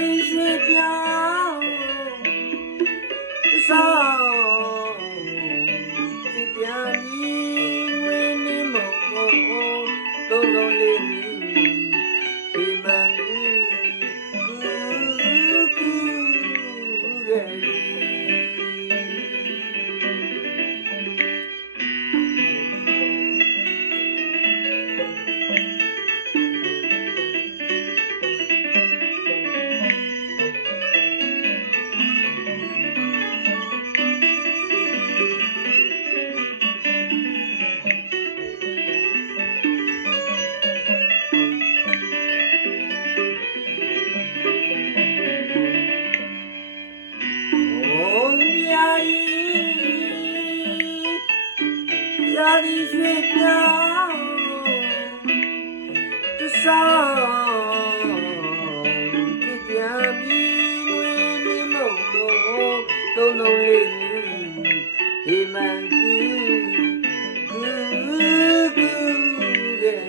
ဒီရွှေပြောင်းတဆောင်းဒီပြန်ပြီးငွေနေမဟုတ်သုံးလုံးလေးမြူဒီမှန်ကူရဲ့ရာဒီရွှေပြောင်းတဆောင်းဒီပြန်ပြီးငွေနေမဟုတ်သုံးလုံးလေးမြူဒီမှန်ကူရဲ့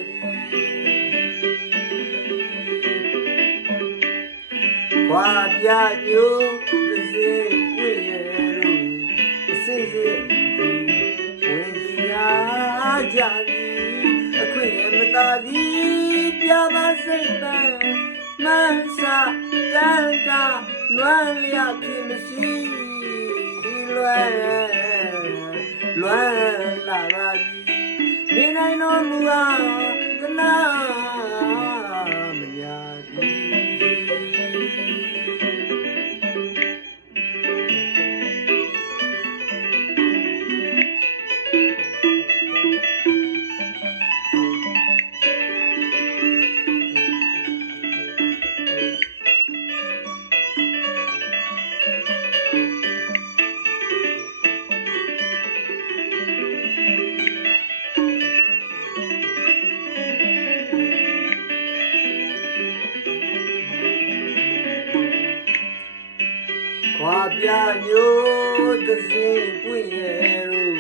ခွာပြညို့တစ်စင်းပြည့်ရဲ့လို့အစစ်စစ်ကြသည်အခွင့်အမသာသည်ပြပါစိတ်ပန်းမန်းစာတန်တာနွမ်းလျက်ဖြစ်မရှိလွယ်လာပါသည်နေနိုင်တော်မူအားကနာမညာသည်ခွာပြညို့တစ်စင်းပွင့်ရဲ့လို့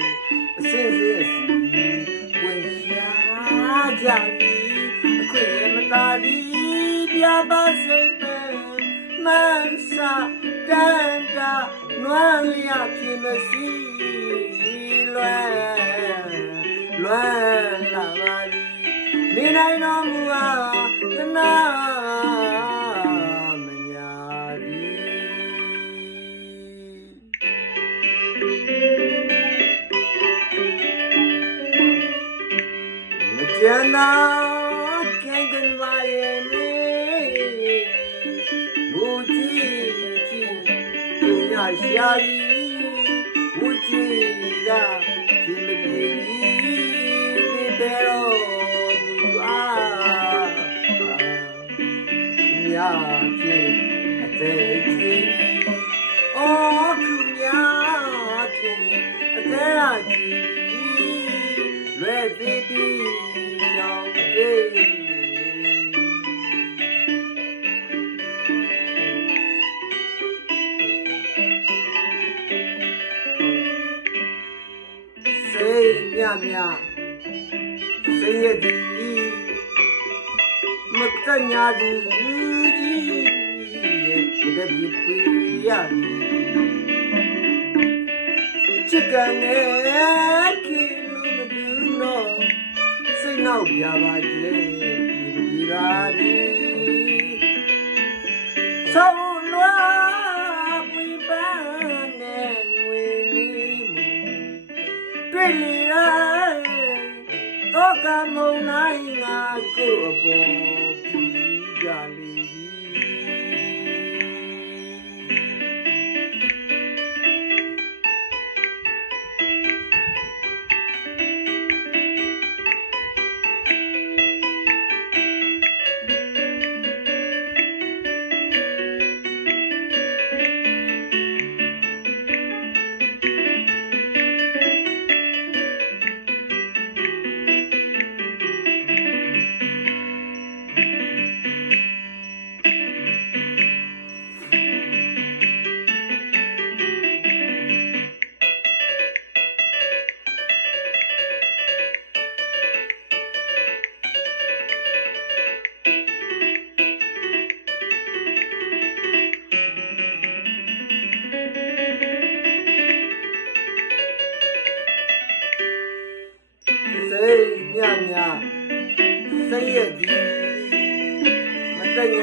အစင်းစင်းအစီပွင့်ရှာကြသည်အခွင့်အမသာသည်ပြပါစိတ်ပဲမန်းစာတန်တာနွမ်းလျက်ဖြစ်မရှိလွယ်လာပါသည်နေနိုင်တော်မူအားသနာကျန်သာခင်ကန်ပါရဲ့မေဘူကြီးသူရရှာရီဘူကြီးကဒီမကြီးဒီပေရောအာညာဖြစ်အသေးကြီးအော်သူများဖြစ်အသေးကြီးလွယ်သည်စိတ်မြစိတ်ရည်မကညာဒီရဲ့တည်းပြီးရချစ်ကနေကီလိုမဒူနောစိတ်နောက်ပြပါလေဒီရာဒီဆောင်းလွားပွေပန်းနဲ့ငွေနေမှုတွေ့လျက်တော့ကမုံနိုင်ငါကိုအပေါ်ပြီးကြလေ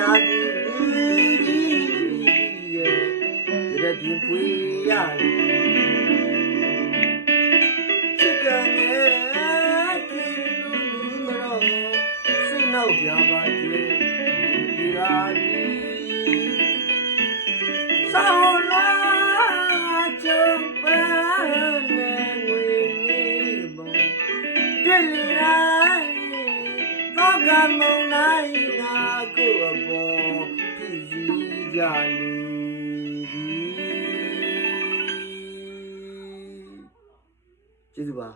ကြီးရဲ့ရတဲ့ပြင်ပွေရတယ်ချစ်ကန်ရဲ့ဒီလူမရောစိတ်နောက်ပြပါကျွေးဒီလာပြီဆောင်းလာချုံပန်းနဲ့ငွေနေပုံပြည့်လာတော့ကမုံနိုင်နာကိုအပေါ်ပြည်စည်းကြလေကျေးဇူးပါ